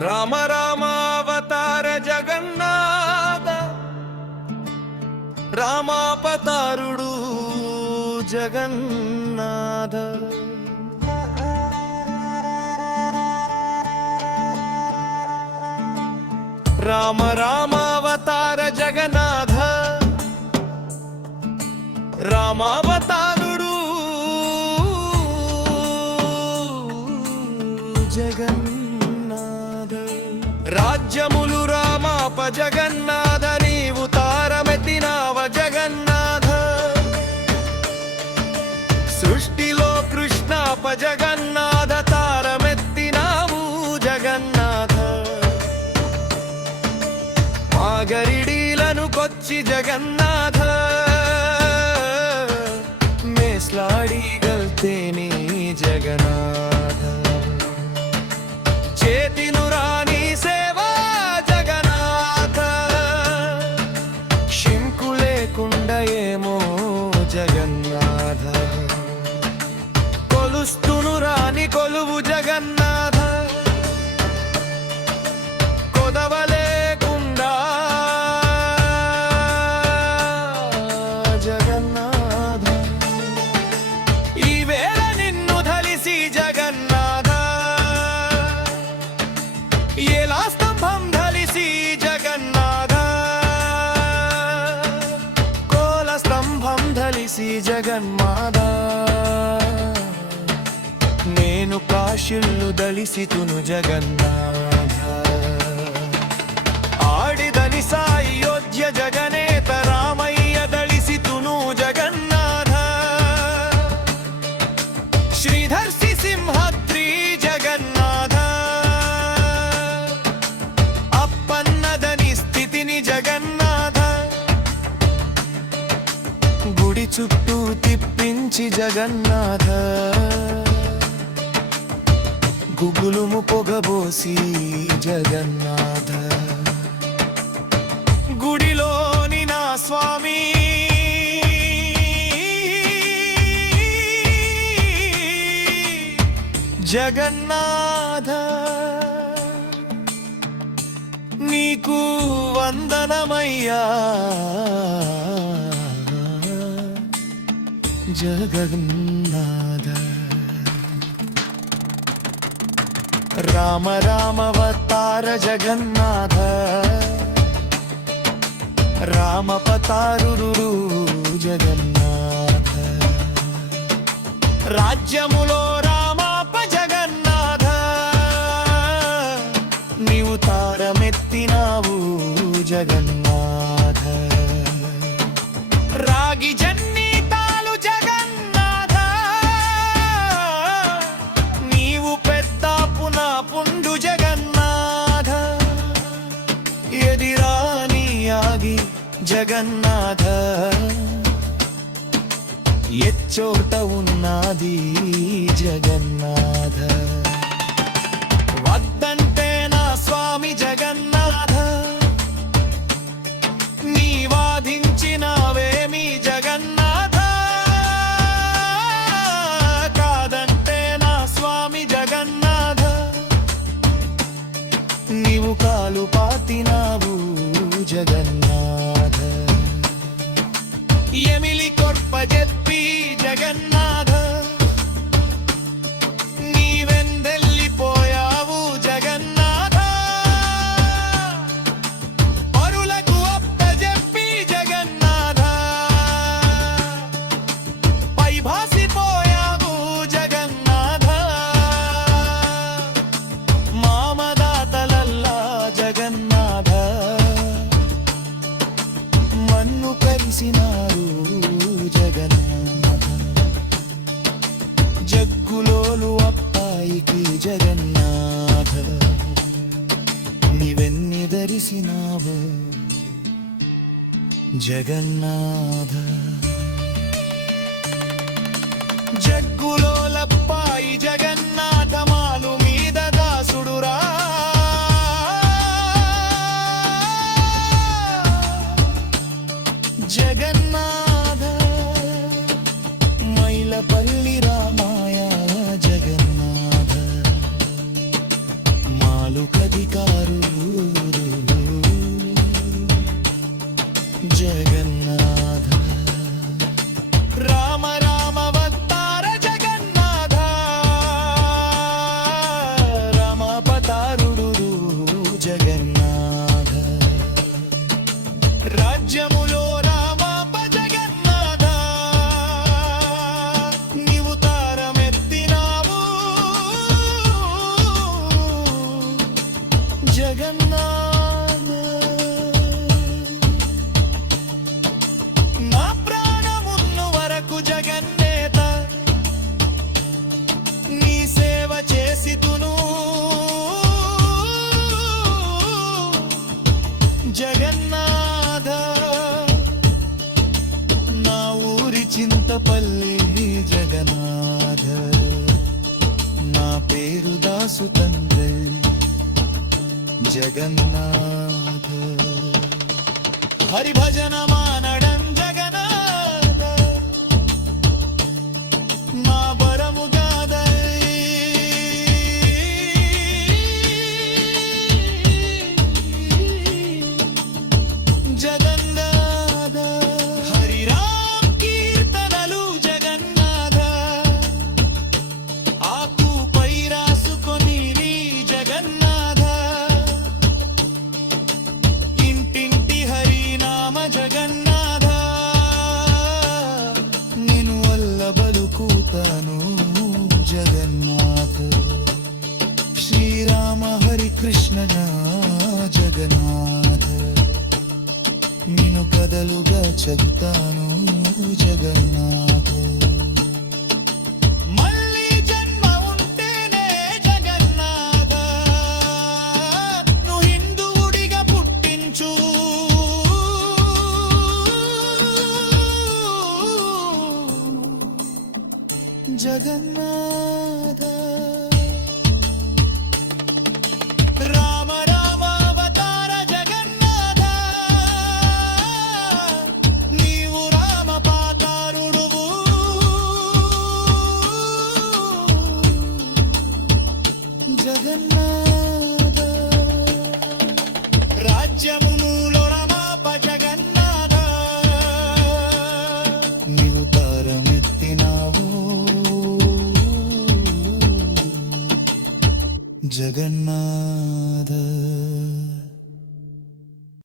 రామ రామావతార జగన్నాథ రామాపతారుడు జగన్నాథ రామ రామావతార జగన్నాథ రామావతారుడు జగన్నాథ రాజ్యములు రామాప జగన్నాథ నీవు తారమెత్తినావ జగన్నాథ సృష్టిలో కృష్ణాప జగన్నాథ తారమెత్తినావు జగన్నాథ మాగరిడీలను కొచ్చి జగన్నాథ మేస్లాడిగల్తేనే జగన్నాథ చేతిను రాణి సేవా జగన్నాథ శింకు లేకుండా ఏమో జగన్నాథ కొలుస్తును రాణి కొలువు జగన్నాథ కొదవలేకుండా జగన్నాథ ఈ వేళ నిన్ను ధలిసి జగన్నాథ ఎలా స్తంభం ధలిసి జగన్నాథ కోల స్తంభం ధలిసి జగన్మాథ నేను కాశిల్లు దలిసితును జగన్నాథ ఆడిదని సాయోధ్య జగనేత రామయ్య దళిసితును జగన్నాథ శ్రీధర్సి సింహద్రి జగన్నాథ అప్పన్నదని స్థితిని జగన్నాథ గుడి చుట్టూ తిప్పించి జగన్నాథ గుగులుము పొగబోసి జగన్నాథ గుడిలోని నా స్వామి జగన్నాథ నీకు వందనమయ్యా జగన్నాథ రామ రామవతార జగన్నాథ రామపతారుడు జగన్నాథ రాజ్యములో రామాప జగన్నాథ నీవు తారమెత్తినావు జగన్నాథ రాగి జన్నీతాలు జగన్నాథ నీవు పెద్ద పుండు జగన్నాథ ఎదిరాని ఆగి జగన్నాథ ఎచ్చోట ఉన్నది జగన్నాథ వద్దంటే నా స్వామి జగన్నాథ నీ వాదించినవేమి జగన్నాథ కాదంటే నా స్వామి జగన్నాథ నీవు కాలు పాతినావు జగన్నాథ ఎమిలి కొర్పజెప్పి జగన్నాథ నీవెందెల్లిపోయావు జగన్నాథ పరులకు అప్పజెప్పి జగన్నాథ పైభాసిపోయావు జగన్నాథ మామదాతలల్లా జగన్నాథ మన్ను కలిసినారు జగన్నాథ జగ్గులోలు అప్పాయికి జగన్నాథ నీవెన్ని ధరిసినావు జగన్నాథ జగ్గులోలప్పాయి జగన్నాథ మాలు మీద దాసుడురా జగన్నాథ మైలపల్లి రామాయ జగన్నాథ మాలు నాలుకధికారు జగన్నాథ రామ రామవతార జగన్నాథ రామపతారుడు జగన్నాథ రాజ్యములో రామప జగన్నాథ నీవు తారమెత్తినావు జగన్నాథ నా ప్రాణమున్ను వరకు జగన్నేత నీ సేవ చేసితును జగన్నాథ నా ఊరి చింతపల్లి జగన్నాథ నా పేరు దాసు తండ్రి జగన్నాథ హరి భజన మానడం జగన్నాథ నా బరము గాదై జగన్నాథ హరి రామ్ కీర్తనలు జగన్నాథ ఆకుపై రాసుకొని జగన్నాథ ఇంటింటి హరినామ జగన్నాథ నేను వల్ల బలుకుతాను జగన్నాథ శ్రీరామ హరి కృష్ణ జగన్నాథ నిన్ను కదలుగా చెబుతాను జగన్నాథ మళ్ళీ జన్మ ఉంటేనే జగన్నాథ నువ్వు హిందువుడిగా పుట్టించు జగన్నాథ